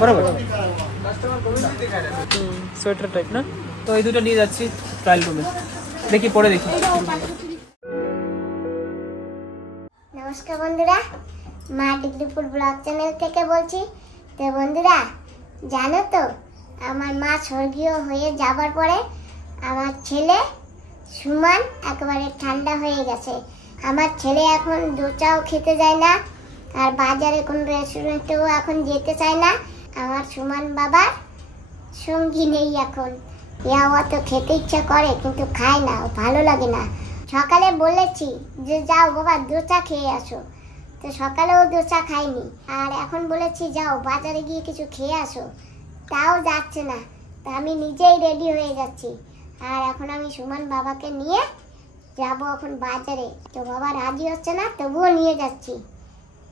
বরাবর sweater type না, তো এই দুটো নিয়ে যাচ্ছি ট্রায়াল রুমে, দেখি পরে দেখি। নমস্কার বন্ধুরা, মা ডিগ্রিপুর ব্লগ চ্যানেল থেকে বলছি। তো বন্ধুরা জানো তো, আমার মা স্বর্গীয় হয়ে যাবার পরে আমার ছেলে সুমান একেবারে ঠান্ডা হয়ে গেছে। আমার ছেলে এখন দোচাও খেতে যায় না, আর বাজারে কোন রেস্টুরেন্টেও এখন যেতে চায় না। আমার সুমান বাবার সঙ্গী নেই এখন। ও তো খেতে ইচ্ছা করে কিন্তু খায় না, ভালো লাগে না। সকালে বলেছি যে যাও বাবা দোচা খেয়ে আসো, তো সকালেও দোচা খাইনি। আর এখন বলেছি যাও বাজারে গিয়ে কিছু খেয়ে আসো, তাও যাচ্ছে না। তা আমি নিজেই রেডি হয়ে যাচ্ছি, আর এখন আমি সুমান বাবাকে নিয়ে যাব এখন বাজারে। তো বাবা রাজি হচ্ছে না, তবুও নিয়ে যাচ্ছি।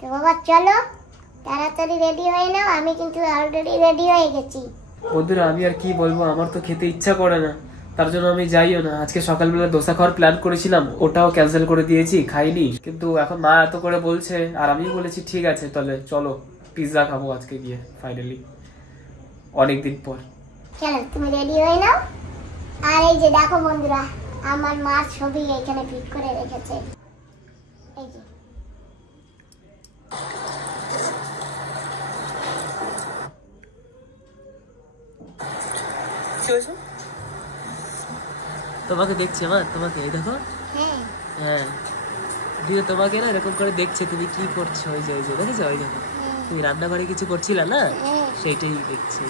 তো বাবা চলো তাড়াতাড়ি রেডি হয়ে নাও, আমি কিন্তু অলরেডি রেডি হয়ে গেছি। বন্ধুরা আমি আর কি বলবো, আমার তো খেতে ইচ্ছা করে না, তার জন্য আমি যাইও না। আজকে সকালবেলা দোসা খাওয়ার প্ল্যান করেছিলাম, ওটাও ক্যান্সেল করে দিয়েছি, খাইনি। কিন্তু এখন মা এত করে বলছে, আর আমি বলেছি ঠিক আছে তাহলে চলো পিৎজা খাবো আজকে গিয়ে, ফাইনালি অনেকদিন পর। চলো তুমি রেডি হয়ে নাও। আর এই যে দেখো বন্ধুরা, আমার মার ছবি এখানে ফিট করে রেখেছে, এই যে। তোমাকে দেখছে মা, তোমাকে এই দেখো। হ্যাঁ দিদি তোমাকে না এরকম করে দেখছে, তুমি কি করছো। ওই যে দেখেছো, ওই দেখো তুমি রান্নাঘরে কিছু করছিলে না, সেইটাই দেখছে।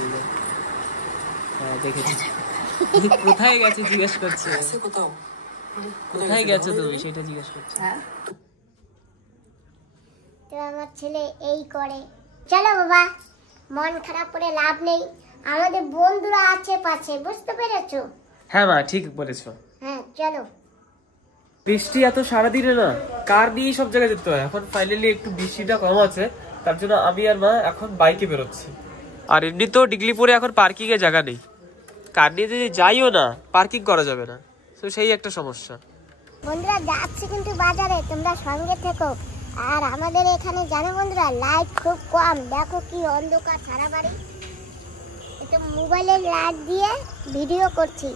হ্যাঁ দেখেছি। কোথায় গেছে জিজ্ঞেস করছে, কোথায় গেছো তুমি সেটা জিজ্ঞেস করছে। তো আমার ছেলে এই করে। চলো বাবা, মন খারাপ করে লাভ নেই, আমাদের বন্ধুরা আছে পাশে, বুঝতে পেরেছো? হ্যাঁ মা ঠিক বলেছো। হ্যাঁ চলো। বৃষ্টি এত সারাদিনে না, কার নিয়ে সব জায়গায় যেতে হয়। এখন ফাইনালি একটু বৃষ্টিটা কম আছে, তার জন্য আমি আর মা এখন বাইকে বেরোচ্ছি। আর এমনি তো ডিগলিপুরে এখন পার্কিং এর জায়গা নেই, কার নিয়ে যদি যাইও না পার্কিং করা যাবে না, তো সেই একটা সমস্যা। বন্ধুরা যাচ্ছি কিন্তু বাজারে, তোমরা সঙ্গে থেকো। আর আমাদের এখানে জানো বন্ধুরা লাইট খুব কম, দেখো কি অন্ধকার সারা বাড়ি। এটা মোবাইলের লাইট দিয়ে ভিডিও করছি,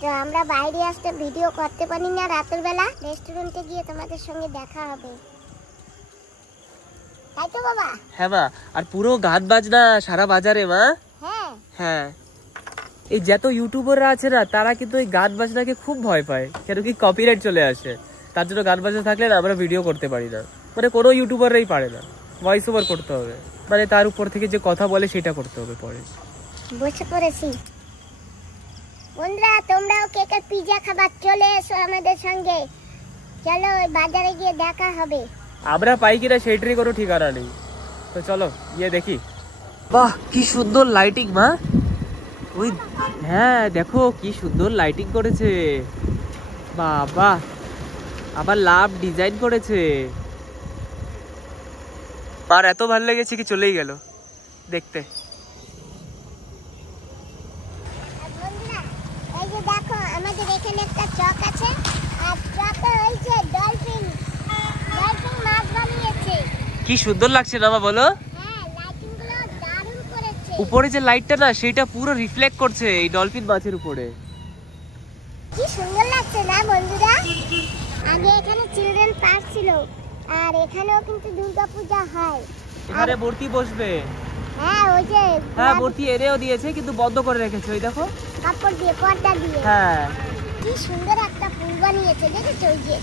তো আমরা বাইরে আসতে ভিডিও করতে পারি না রাতের বেলা। রেস্টুরেন্টে গিয়ে তোমাদের সঙ্গে দেখা হবে, তাই তো বাবা? হ্যাঁ মা, আর পুরো গান বাজনা সারা বাজারে মা। হ্যাঁ হ্যাঁ, এই যত ইউটিউবাররা আছে না, তারা কিন্তু এই গান বাজনাকে খুব ভয় পায়, কেন কি কপিরাইট চলে আসে। তার জন্য গান বাজনা থাকলে না আমরা ভিডিও করতে পারি না, মানে কোনো ইউটিউবাররাই পারে না। ভয়েস ওভার করতে হবে, মানে তার উপর থেকে যে কথা বলে সেটা করতে হবে পরে। বসে পড়েছি। বন্ধুরা তোমরাও কেক আর পিৎজা খাবার, চলে এসো আমাদের সঙ্গে। চলো ওই বাজারে গিয়ে দেখা হবে। আমরা পাই কিনা সেইটারই কোনো ঠিকানা নেই, তো চলো গিয়ে দেখি। বাহ কি সুন্দর লাইটিং মা, ওই হ্যাঁ দেখো কি সুন্দর লাইটিং করেছে বাবা, আবার লাভ ডিজাইন করেছে। আর এত ভালো লেগেছে কি চলেই গেল দেখতে। বন্ধুরা এই যে দেখো আমাদের এখানে একটা চক আছে, আর চকে হয়েছে ডলফিন মাছ বানিয়েছে। কি সুন্দর লাগছে না মা বলো? হ্যাঁ লাইটিং গুলো দারুণ করেছে। উপরে যে লাইটটা না সেটা পুরো রিফ্লেক্ট করছে এই ডলফিন মাছের উপরে, কি সুন্দর লাগছে না বন্ধুরা? আগে এখানে চিলড্রেন পার্ক ছিল, আর এখানেও কিন্তু দুর্গাপূজা হয়। এখানে মূর্তি বসবে। হ্যাঁ ওই যে হ্যাঁ মূর্তি এনেও দিয়েছে কিন্তু বন্ধ করে রেখেছে, ওই দেখো কাপড় দিয়ে, পর্দা দিয়ে। হ্যাঁ কি সুন্দর একটা ফুল বানিয়েছে, দেখেছো ওই যে?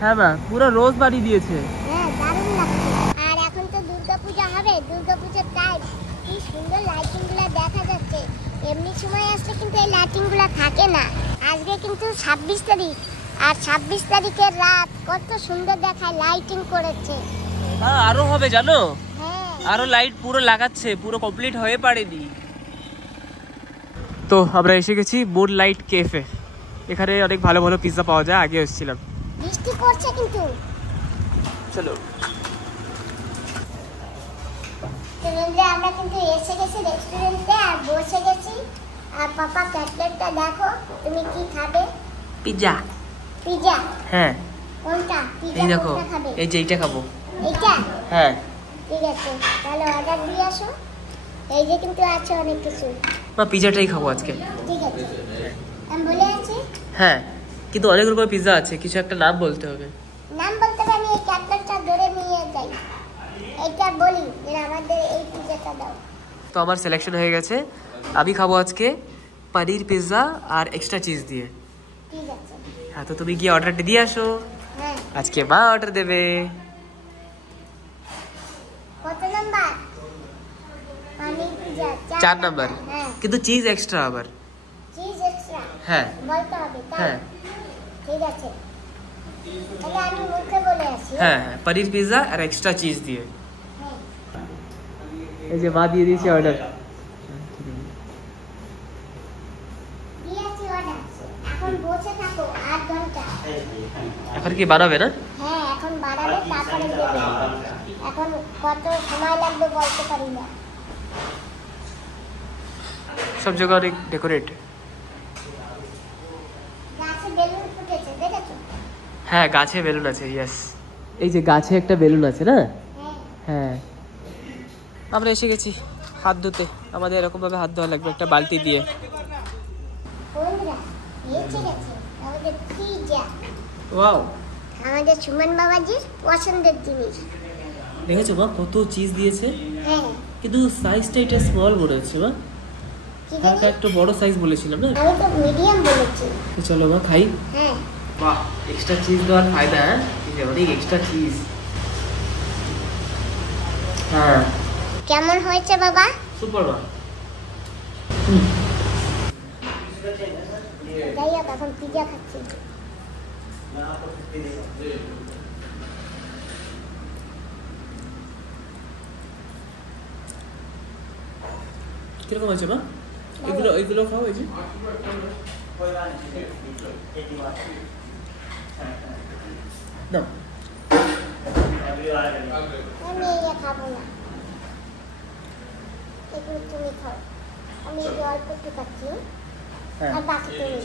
হ্যাঁ মা পুরো রোজ বানিয়ে দিয়েছে। হ্যাঁ দারুণ লাগছে। আর এখন তো দুর্গাপূজা হবে, দুর্গাপূজার টাইম, কি সুন্দর লাইটিং গুলো দেখা যাচ্ছে। এমনি সময় আসলে কিন্তু এই লাইটিং গুলো থাকে না। আজকে কিন্তু 26 তারিখ, আর 26 তারিখের রাত কত সুন্দর দেখায়, লাইটিং করেছে। হ্যাঁ আরো হবে জানো, হ্যাঁ আরো লাইট পুরো লাগাচ্ছে, পুরো কমপ্লিট হয়ে পারেনি। তো আমরা এসে গেছি মুন লাইট ক্যাফে, এখানে অনেক ভালো ভালো পিৎজা পাওয়া যায়, আগে এসেছিলাম। বৃষ্টি পড়ছে কিন্তু। চলো আমরা কিন্তু এসে গেছি রেস্টুরেন্টে, আর বসে গেছি। আর পাপা কাটলেটটা দেখো, তুমি কি খাবে? পিৎজা। পিৎজা? হ্যাঁ কোনটা? এই দেখো, এই যে এইটা খাবো। এইটা? হ্যাঁ ঠিক আছে, তাহলে অর্ডার দিয়ে আসো। এই যে কিন্তু আছে অনেক কিছু। মা পিজাটাই খাবো আজকে। ঠিক আছে, আমি বলে আছি। হ্যাঁ, কিন্তু অনেক রকমের পিজা আছে, কিছু একটা নাম বলতে হবে। নাম বলতে হবে, আমি এই ক্যাপ্টারটা ধরে নিয়ে যাই। এইটা বলি যে আমাদের এই পিজাটা দাও। তো আমার সিলেকশন হয়ে গেছে, আমি খাবো আজকে পনির পিৎজা আর এক্সট্রা চিজ দিয়ে। ঠিক আছে। হ্যাঁ, তো তুমি গিয়ে অর্ডারটা দিয়ে আসো। হ্যাঁ। আজকে মা অর্ডার দেবে। কত নাম্বার? পনির পিজা 4 নাম্বার। হ্যাঁ। কিন্তু চিজ এক্সট্রা আবার। Cheese extra? হ্যাঁ। বলতে হবে তাই? হ্যাঁ। ঠিক আছে, তাহলে আমি মুখে বলে আসি। হ্যাঁ, পনির পিৎজা আর এক্সট্রা চিজ দিয়ে। হ্যাঁ। এই যে মা দিয়ে দিয়েছে অর্ডার। দিয়েছি অর্ডার। এখন বসে থাকো 8 ঘন্টা। এখন কি বানাবে না? হ্যাঁ, এখন বানাবে তারপরে দেবে। এখন কত সময় লাগবে বলতে পারি না। সব জায়গা অনেক ডেকোরেট। গাছে বেলুন ফুটেছে, দেখেছো? হ্যাঁ, গাছে বেলুন আছে, ইয়েস। এই যে গাছে একটা বেলুন আছে না? হ্যাঁ। হ্যাঁ। আমরা এসে গেছি হাত ধুতে। আমাদের এরকম ভাবে হাত ধোয়া লাগবে একটা বালতি দিয়ে। বন্ধুরা, এসে গেছে আমাদের পিজা। ওয়াও, আমাদের সুমন বাবাজির পছন্দের জিনিস। দেখেছো মা কত চিজ দিয়েছে? হ্যাঁ। কিন্তু সাইজটা এটা স্মল মনে হচ্ছে মা। কি হালকা জানি? একটু বড় সাইজ বলেছিলাম না? আমি তো মিডিয়াম বলেছি। তো চলো মা খাই। হ্যাঁ। বাহ, এক্সট্রা চিজ দেওয়ার ফায়দা। হ্যাঁ, এই যে অনেক এক্সট্রা চিজ। হ্যাঁ, কেমন হয়েছে বাবা? সুপার মা। যাই হোক, এখন পিজা খাচ্ছি। কিরকম হয়েছে মা? এগুলো খাও। এই যে না, আমি এই খাবো না, এগুলো তুমি খাও। আমি এই অল্প একটু খাচ্ছি, হ্যাঁ। আর বাকি তুমি।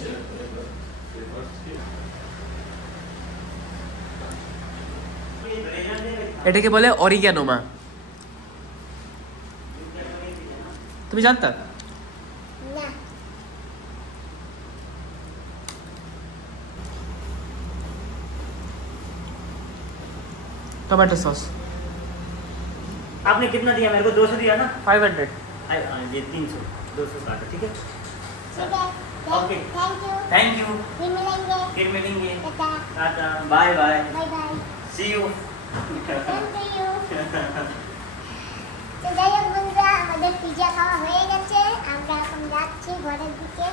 এটাকে বলে অরিগ্যানো মা। তুমি জানতা? না। टमाटो सॉस आपने कितना दिया? मेरे को 200 दिया ना। 500। ये 300, 260, ठीक है। ठीक है, okay. Thank you. Thank you. फिर मिलेंगे। फिर मिलेंगे। Tata. Tata, bye bye, bye bye. See you. Same to you. তো যাই হোক বন্ধুরা, আমাদের পিজা খাওয়া হয়ে গেছে। আমরা এখন যাচ্ছি ঘরের দিকে।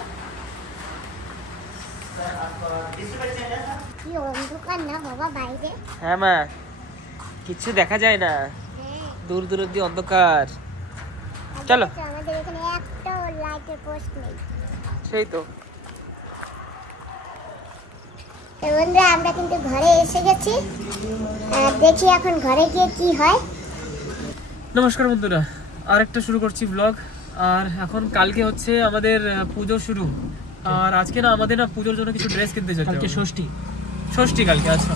কি অন্ধকার না বাবা বাইরে? হ্যাঁ মা, কিছু দেখা যায় না, হ্যাঁ। দূর দূর অব্দি অন্ধকার। চলো। আমাদের এখানে একটা লাইটের পোস্ট নেই। সেই তো। তো বন্ধুরা, আমরা কিন্তু ঘরে এসে গেছি। আর দেখি এখন ঘরে গিয়ে কি হয়। নমস্কার বন্ধুরা, আরেকটা শুরু করছি ব্লগ। আর এখন কালকে হচ্ছে আমাদের পুজো শুরু। আর আজকে না আমাদের না পুজোর জন্য কিছু ড্রেস কিনতে যেতে হবে। কালকে ষষ্ঠী কালকে। আচ্ছা,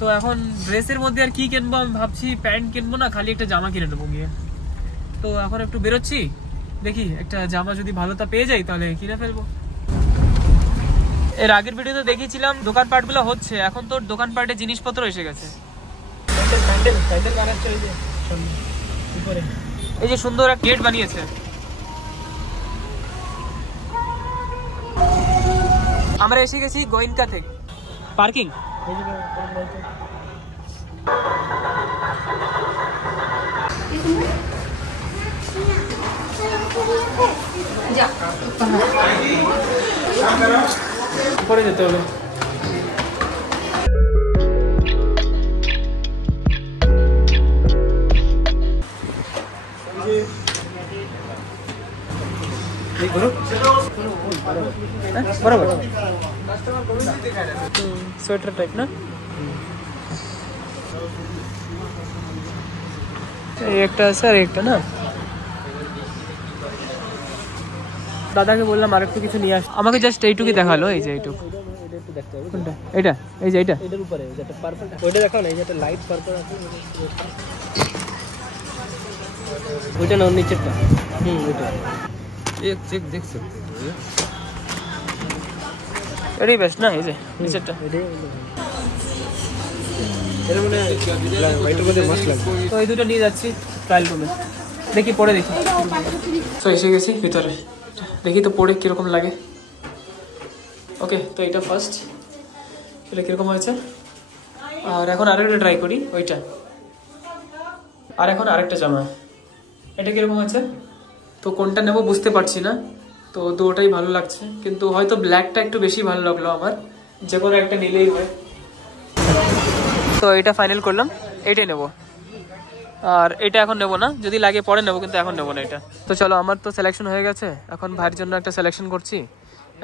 তো এখন ড্রেসের মধ্যে আর কি কিনবো আমি ভাবছি, প্যান্ট কিনবো না, খালি একটা জামা কিনে নেবো গিয়ে। তো এখন একটু বেরোচ্ছি, দেখি একটা জামা যদি ভালোটা পেয়ে যাই তাহলে কিনে ফেলবো। এর আগের ভিডিওতে দেখিয়েছিলাম দোকানপাটগুলো হচ্ছে, এখন তো দোকানপাটে জিনিসপত্র এসে গেছে। এই যে সুন্দর একটা গেট বানিয়েছে। আমরা এসে গেছি গোয়েঙ্কা থেকে। পার্কিং পরে যেতে হবে। बराबर स्वेटर टाइप ना, একটা আছে আর একটা না। দাদাকে বললাম আর একটু কিছু নিয়ে আস, আমাকে জাস্ট এইটুকুই দেখালো। এই যে এইটুকু, কোনটা? এটা, এই যে এটা, এটার উপরে যেটা পার্পল, ওইটা দেখাও না, এই যেটা লাইট পার্পল আছে। ওইটা না নিচেরটা ওইটা এক চেক দেখ सकते हो এটাই বেস্ট না এই যে নিচেরটা এর মানে হোয়াইটের মধ্যে মাস্ট লাগে তো এই দুটো নিয়ে যাচ্ছি ট্রায়াল রুমে দেখি পরে দেখি তো এসে গেছি ভিতরে দেখি তো পরে কিরকম লাগে ওকে তো এটা ফার্স্ট এটা কিরকম হয়েছে আর এখন আরেকটা ট্রাই করি ওইটা আর এখন আরেকটা জামা এটা কিরকম আছে তো কোনটা নেব বুঝতে পারছি না তো দুটোটাই ভালো লাগছে কিন্তু হয়তো ব্ল্যাকটা একটু বেশি ভালো লাগলো আমার যে কোনো একটা নিলেই হয় তো এটা ফাইনাল করলাম এটাই নেব আর এটা এখন নেব না যদি লাগে পরে নেব কিন্তু এখন নেব না এটা তো চলো আমার তো সিলেকশন হয়ে গেছে এখন ভাইয়ের জন্য একটা সিলেকশন করছি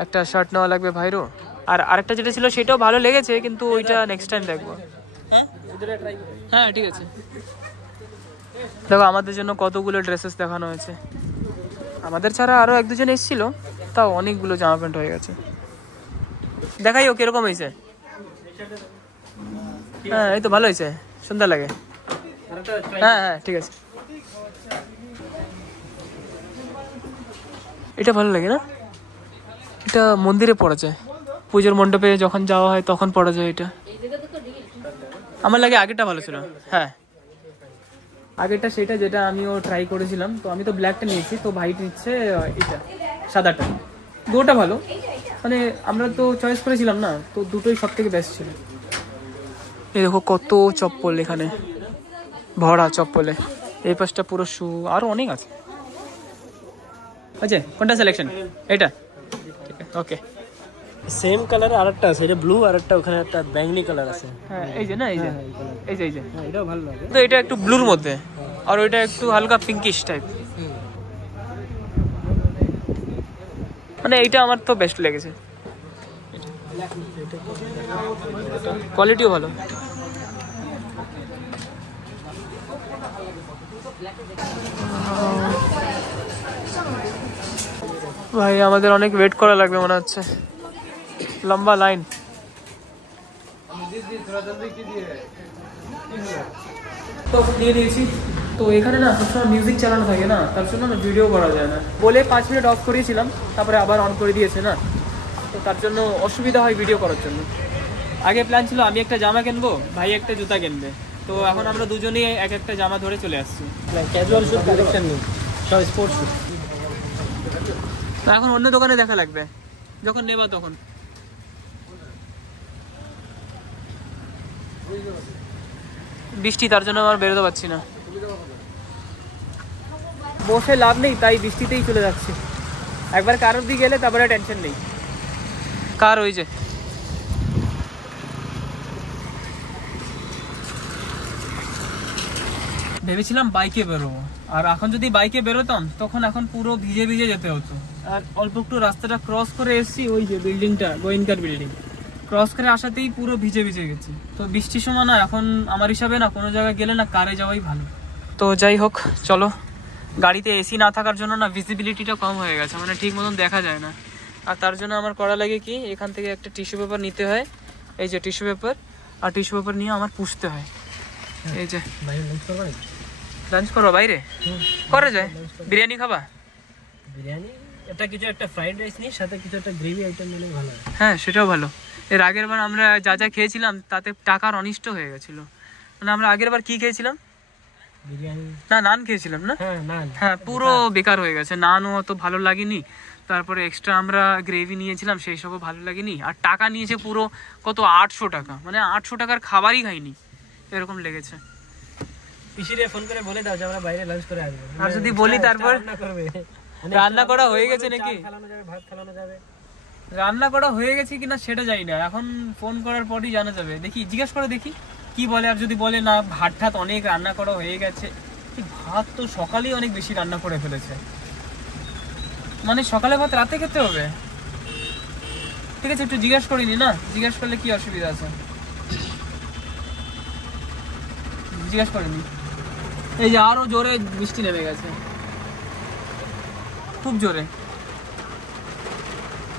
একটা শার্ট নেওয়া লাগবে ভাইরও আর আরেকটা যেটা ছিল সেটাও ভালো লেগেছে কিন্তু ওইটা নেক্সট টাইম দেখবো হ্যাঁ ঠিক আছে দেখো আমাদের জন্য কতগুলো ড্রেসেস দেখানো হয়েছে আমাদের ছাড়া আরো এক দুজন এসেছিল তাও অনেকগুলো জামা প্যান্ট হয়ে গেছে দেখাই ও কিরকম হয়েছে হ্যাঁ এই তো ভালো হয়েছে সুন্দর লাগে হ্যাঁ হ্যাঁ ঠিক আছে এটা ভালো লাগে না এটা মন্দিরে পড়া যায় পুজোর মণ্ডপে যখন যাওয়া হয় তখন পড়া যায় এটা আমার লাগে আগেরটা ভালো ছিল হ্যাঁ আগেরটা সেটা যেটা আমিও ট্রাই করেছিলাম তো আমি তো ব্ল্যাকটা নিয়েছি তো ভাইট নিচ্ছে এটা সাদাটা দুটোটা ভালো মানে আমরা তো চয়েস করেছিলাম না তো দুটোই সব থেকে বেস্ট ছিল এই দেখো কত চপ্পল এখানে ভরা চপ্পলে এই পাশটা পুরো শু আরো অনেক আছে আচ্ছা কোনটা সিলেকশন এটা ওকে সেম কালার আরেকটা আছে এটা ব্লু আরেকটা ওখানে একটা ব্যাঙ্গনি কালার আছে হ্যাঁ এই যে না এই যে এই যে এই যে হ্যাঁ এটাও ভালো লাগে তো এটা একটু ব্লুর মধ্যে আর ওইটা একটু হালকা পিঙ্কিশ টাইপ মানে এইটা আমার তো বেস্ট লেগেছে কোয়ালিটিও ভালো ভাই আমাদের অনেক ওয়েট করা লাগবে মনে হচ্ছে লম্বা লাইন তো দিয়ে দিয়েছি তো এখানে না সবসময় মিউজিক চালানো থাকে না তার জন্য না ভিডিও করা যায় না বলে 5 মিনিট অফ করিয়েছিলাম তারপরে আবার অন করে দিয়েছে না তো তার জন্য অসুবিধা হয় ভিডিও করার জন্য আগে প্ল্যান ছিল আমি একটা জামা কিনবো ভাই একটা জুতা কিনবে তো এখন আমরা দুজনেই এক একটা জামা ধরে চলে আসছি ক্যাজুয়াল শুট কালেকশন নেই সব স্পোর্টস শুট তো এখন অন্য দোকানে দেখা লাগবে যখন নেবা তখন বৃষ্টি তার জন্য আমার বেরোতে পারছি না বসে লাভ নেই তাই বৃষ্টিতেই চলে যাচ্ছে একবার কার অব্দি গেলে তারপরে টেনশন নেই কার ওই যে ভেবেছিলাম বাইকে বেরোবো আর এখন যদি বাইকে বেরোতাম তখন এখন পুরো ভিজে ভিজে যেতে হতো আর অল্প একটু রাস্তাটা ক্রস করে এসেছি ওই যে বিল্ডিংটা গোয়েঙ্কার বিল্ডিং ক্রস করে আসাতেই পুরো ভিজে ভিজে গেছি তো বৃষ্টির সময় না এখন আমার হিসাবে না কোনো জায়গায় গেলে না কারে যাওয়াই ভালো তো যাই হোক চলো গাড়িতে এসি না থাকার জন্য না ভিজিবিলিটিটা কম হয়ে গেছে মানে ঠিক মতন দেখা যায় না আর তার জন্য আমার করা লাগে কি এখান থেকে একটা টিস্যু পেপার নিতে হয় এই যে টিস্যু পেপার আর টিস্যু পেপার নিয়ে আমার পুষতে হয় এই যে লাঞ্চ করো বাইরে করে যায় বিরিয়ানি খাবা বিরিয়ানি এটা কিছু একটা ফ্রাইড রাইস নিয়ে সাথে কিছু একটা গ্রেভি আইটেম নিলে ভালো হয় হ্যাঁ সেটাও ভালো এর আগের বার আমরা যা যা খেয়েছিলাম তাতে টাকার অনিষ্ট হয়ে গেছিল মানে আমরা আগের বার কি খেয়েছিলাম বিরিয়ানি না নান খেয়েছিলাম না হ্যাঁ নান হ্যাঁ পুরো বেকার হয়ে গেছে নানও অত ভালো লাগেনি তারপরে এক্সট্রা আমরা গ্রেভি নিয়েছিলাম সেই সবও ভালো লাগেনি আর টাকা নিয়েছে পুরো কত 800 টাকা মানে 800 টাকার খাবারই খাইনি এরকম লেগেছে পিসিরে ফোন করে বলে দাও যে আমরা বাইরে লাঞ্চ করে আসবো আর যদি বলি তারপর রান্না করবে রান্না করা হয়ে গেছে নাকি খাওয়ানো যাবে ভাত খাওয়ানো যাবে রান্না করা হয়ে গেছে কিনা সেটা জানি না এখন ফোন করার পরই জানা যাবে দেখি জিজ্ঞেস করে দেখি কি বলে আর যদি বলে না ভাত ঠাত অনেক রান্না করা হয়ে গেছে ভাত তো সকালেই অনেক বেশি রান্না করে ফেলেছে মানে সকালে ভাত রাতে খেতে হবে ঠিক আছে একটু জিজ্ঞেস করিনি না জিজ্ঞেস করলে কি অসুবিধা আছে জিজ্ঞেস করিনি এই যে আরো জোরে বৃষ্টি নেমে গেছে খুব জোরে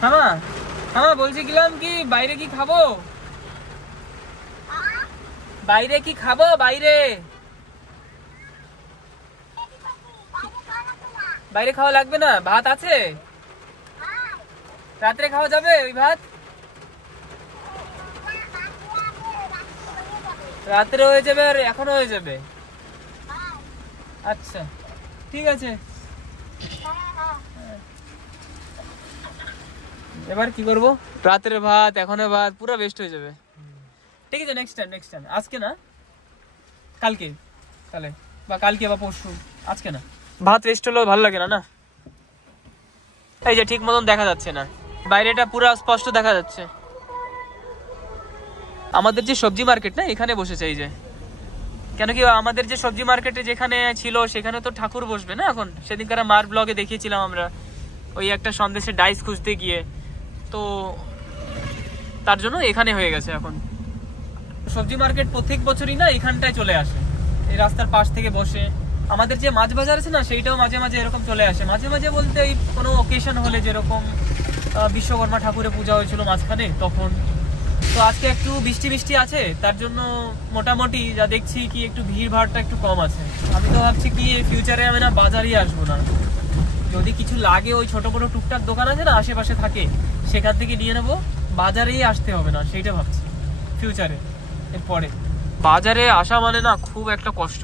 হ্যাঁ হ্যাঁ বলছি গেলাম কি বাইরে কি খাবো বাইরে কি খাবো বাইরে বাইরে খাওয়া লাগবে না, ভাত আছে, রাত্রে খাওয়া যাবে ওই ভাত? রাত্রে হয়ে যাবে আর এখনো হয়ে যাবে? আচ্ছা ঠিক আছে। এবার কি করবো? রাতের ভাত এখনো ভাত পুরো ওয়েস্ট হয়ে যাবে। ঠিক আছে নেক্সট টাইম, আজকে না কালকে, তাহলে বা কালকে বা পরশু, আজকে না। ভাত ওয়েস্ট হলেও ভালো লাগে না না। এই যে ঠিক মতন দেখা যাচ্ছে না, বাইরেটা পুরো স্পষ্ট দেখা যাচ্ছে। আমাদের যে সবজি মার্কেট না এখানে বসেছে এই যে, কেন কি আমাদের যে সবজি মার্কেটে যেখানে ছিল সেখানে তো ঠাকুর বসবে না এখন। সেদিনকার মার ব্লগে দেখিয়েছিলাম আমরা ওই একটা সন্দেশের ডাইস খুঁজতে গিয়ে, তো তার জন্য এখানে হয়ে গেছে এখন সবজি মার্কেট। প্রত্যেক বছরই না এখানটায় চলে আসে, এই রাস্তার পাশ থেকে বসে। আমাদের যে মাছ বাজার আছে না সেইটাও মাঝে মাঝে এরকম চলে আসে। মাঝে মাঝে বলতে এই কোনো অকেশন হলে, যেরকম বিশ্বকর্মা ঠাকুরের পূজা হয়েছিল মাঝখানে তখন। তো আজকে একটু বৃষ্টি বৃষ্টি আছে, তার জন্য মোটামুটি যা দেখছি কি একটু ভিড় ভাড়টা একটু কম আছে। আমি তো ভাবছি কি ফিউচারে আমি না বাজারই আসবো না, যদি কিছু লাগে ওই ছোট বড় টুকটাক দোকান আছে না আশেপাশে থাকে সেখান থেকে নিয়ে নেবো, বাজারেই আসতে হবে না, সেইটা ভাবছি ফিউচারে। এরপরে বাজারে আসা মানে না খুব একটা কষ্ট।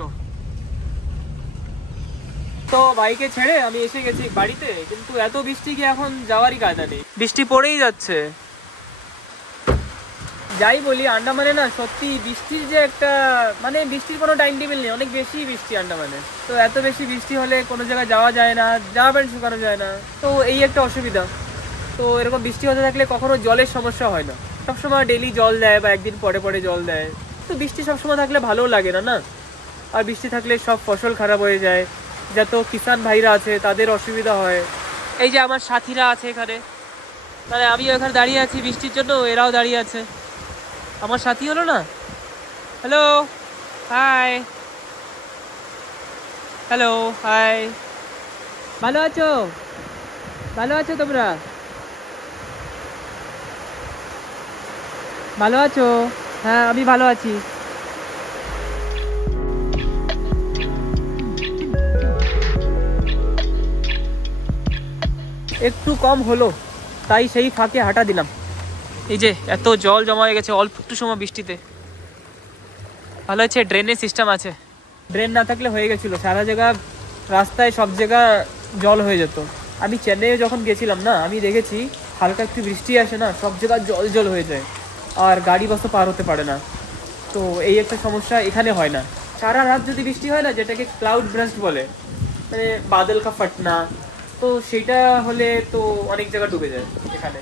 তো বাইকে ছেড়ে আমি এসে গেছি বাড়িতে, কিন্তু এত বৃষ্টি কি এখন যাওয়ারই কায়দা নেই, বৃষ্টি পড়েই যাচ্ছে। যাই বলি আন্ডামানে না সত্যি বৃষ্টির যে একটা মানে বৃষ্টির কোনো টাইম টেবিল নেই, অনেক বেশি বৃষ্টি আন্ডামানে। তো এত বেশি বৃষ্টি হলে কোনো জায়গায় যাওয়া যায় না, জামা প্যান্ট শুকানো যায় না, তো এই একটা অসুবিধা। তো এরকম বৃষ্টি হতে থাকলে কখনো জলের সমস্যা হয় না, সবসময় ডেলি জল দেয় বা একদিন পরে পরে জল দেয়। তো বৃষ্টি সবসময় থাকলে ভালোও লাগে না না। আর বৃষ্টি থাকলে সব ফসল খারাপ হয়ে যায়, যত কিষান ভাইরা আছে তাদের অসুবিধা হয়। এই যে আমার সাথীরা আছে এখানে, মানে আমিও এখানে দাঁড়িয়ে আছি বৃষ্টির জন্য, এরাও দাঁড়িয়ে আছে। আমার সাথী হলো না, হ্যালো হাই, হ্যালো হাই, ভালো আছো? ভালো আছো তোমরা? ভালো আছো? হ্যাঁ আমি ভালো আছি। একটু কম হলো তাই সেই ফাঁকে হাঁটা দিলাম। এই যে এত জল জমা হয়ে গেছে অল্প একটু সময় বৃষ্টিতে। ভালো আছে ড্রেনের সিস্টেম আছে, ড্রেন না থাকলে হয়ে গেছিলো সারা জায়গা রাস্তায় সব জায়গা জল হয়ে যেত। আমি চেন্নাইয়ে যখন গেছিলাম না আমি দেখেছি হালকা একটু বৃষ্টি আসে না সব জায়গা জল জল হয়ে যায়, আর গাড়ি বাসও পার হতে পারে না। তো এই একটা সমস্যা এখানে হয় না। সারা রাত যদি বৃষ্টি হয় না, যেটাকে ক্লাউড ব্রাস্ট বলে, মানে বাদল কা ফাটনা, তো সেটা হলে তো অনেক জায়গা ডুবে যায়। এখানে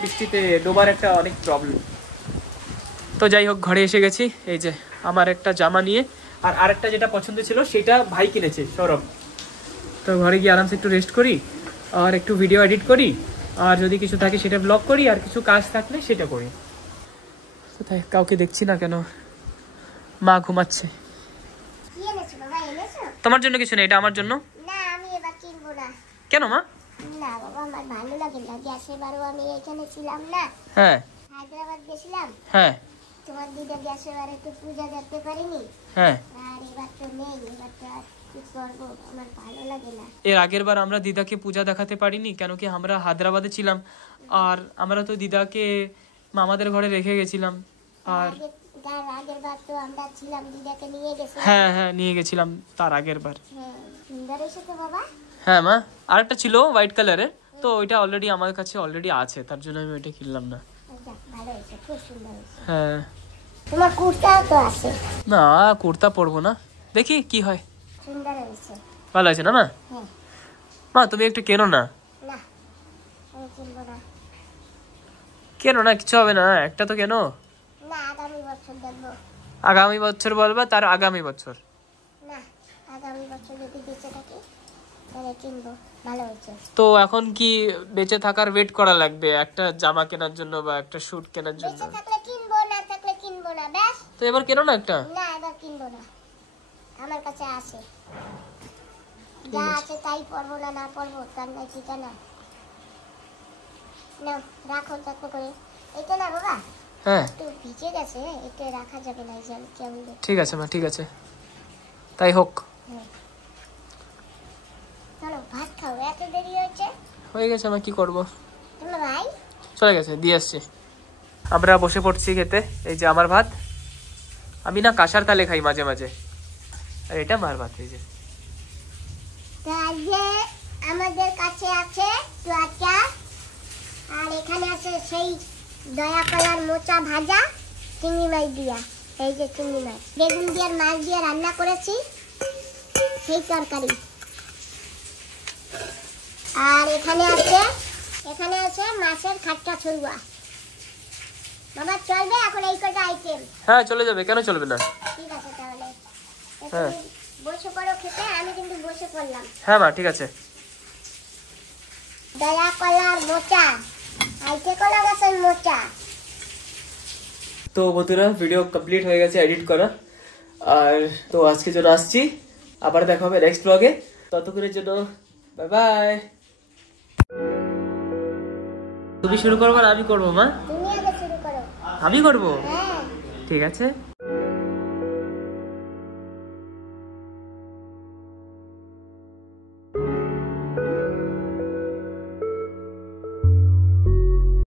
বৃষ্টিতে ডোবার একটা অনেক প্রবলেম। তো যাই হোক ঘরে এসে গেছি, এই যে আমার একটা জামা নিয়ে, আর আরেকটা যেটা পছন্দ ছিল সেটা ভাই কিনেছে সৌরভ। তো ঘরে গিয়ে আরামসে একটু রেস্ট করি, আর একটু ভিডিও এডিট করি, আর যদি কিছু থাকে সেটা ব্লগ করি, আর কিছু কাজ থাকলে সেটা করি। কোথায় কাউকে দেখছি না কেন, মা ঘুমাচ্ছে। তোমার জন্য কিছু নেই, এটা আমার জন্য। না আমি এবার কিনবো না। কেন মা? না বাবা আমার ভালো লাগে না, গ্যাসের বারো আমি এখানে ছিলাম না, হ্যাঁ হায়দ্রাবাদ গেছিলাম, হ্যাঁ তোমার দিদা গ্যাসের বারে তো পূজা দেখতে পারিনি, হ্যাঁ, আর এবার তো নেই, এবার তো আর কি করবো, আমার ভালো লাগে না। এর আগের বার আমরা দিদাকে পূজা দেখাতে পারিনি, কেন কি আমরা হায়দ্রাবাদে ছিলাম, আর আমরা তো দিদাকে মামাদের ঘরে রেখে গেছিলাম। আর আগের বার তো আমরা ছিলাম, দিদাকে নিয়ে গেছিলাম। হ্যাঁ হ্যাঁ নিয়ে গেছিলাম তার আগের বার। হ্যাঁ সুন্দর এসে তো বাবা। হ্যাঁ মা, আরেকটা ছিল হোয়াইট কালারের, তো ওইটা অলরেডি আমার কাছে অলরেডি আছে, তার জন্য আমি ওইটা কিনলাম না। ভালো হয়েছে, খুব সুন্দর হয়েছে। হ্যাঁ তোমার কুর্তাও তো আছে। না কুর্তা পরবো না, দেখি কি হয়। সুন্দর হয়েছে, ভালো আছে না মা? হ্যাঁ। মা তুমি একটু কেনো না। না আমি কিনবো না। কেনো না, কিছু হবে না, একটা তো কেনো। না আগামী বছর দেখবো। আগামী বছর বলবা, তার আগামী বছর না আগামী বছর যদি বেঁচে থাকি তাহলে কিনবো, ভালো হয়েছে। তো এখন কি বেঁচে থাকার ওয়েট করা লাগবে একটা জামা কেনার জন্য বা একটা স্যুট কেনার জন্য? বেঁচে থাকলে কিনবো, না থাকলে কিনবো না, ব্যাস। তো এবার কেনো না একটা। না এবার কিনবো না, আমার কাছে আছে, যা আছে তাই পরবো, না না পরবো তার নাই ঠিকানা। নাও রাখো যত্ন করে। এটা না বাবা হ্যাঁ একটু ভিজে গেছে, এটা রাখা যাবে না, এই যে আমি কেমন দেখি। ঠিক আছে মা, ঠিক আছে তাই হোক। চলো ভাত হয়ে গেছে, আমার কি করবো, তোমার ভাই চলে গেছে, দিয়ে আসছি। আমরা বসে পড়ছি খেতে। এই যে আমার ভাত, আমি না কাঁসার তালে খাই মাঝে মাঝে, আর এটা মার ভাত। এই যে তো আজকে আমাদের কাছে আছে পেঁয়াজা, আর এখানে আছে সেই দয়া কলার মোচা ভাজা চিংড়ি মাছ দিয়া। এই যে চিংড়ি মাছ বেগুন দিয়ে মাছ দিয়ে রান্না করেছি, সেই তরকারি। আর এখানে আছে মাছের খাট্টা ছুলুয়া। বাবা চলবে এখন এই কটা আইটেম? হ্যাঁ চলে যাবে, কেন চলবে না। ঠিক আছে তাহলে হ্যাঁ। তুমি বসে পড়ো খেতে, আমি কিন্তু বসে পড়লাম। হ্যাঁ মা ঠিক আছে। দয়া কলার মোচা, আইতে কলা গাছের মোচা। তো বন্ধুরা ভিডিও কমপ্লিট হয়ে গেছে এডিট করা, আর তো আজকে জন্য আসছি, আবার দেখা হবে নেক্সট ব্লগে। ততক্ষণের জন্য বাই বাই। তুমি শুরু করবো না আমি করবো মা? তুমি আগে শুরু করো। আমি করবো, হ্যাঁ ঠিক আছে।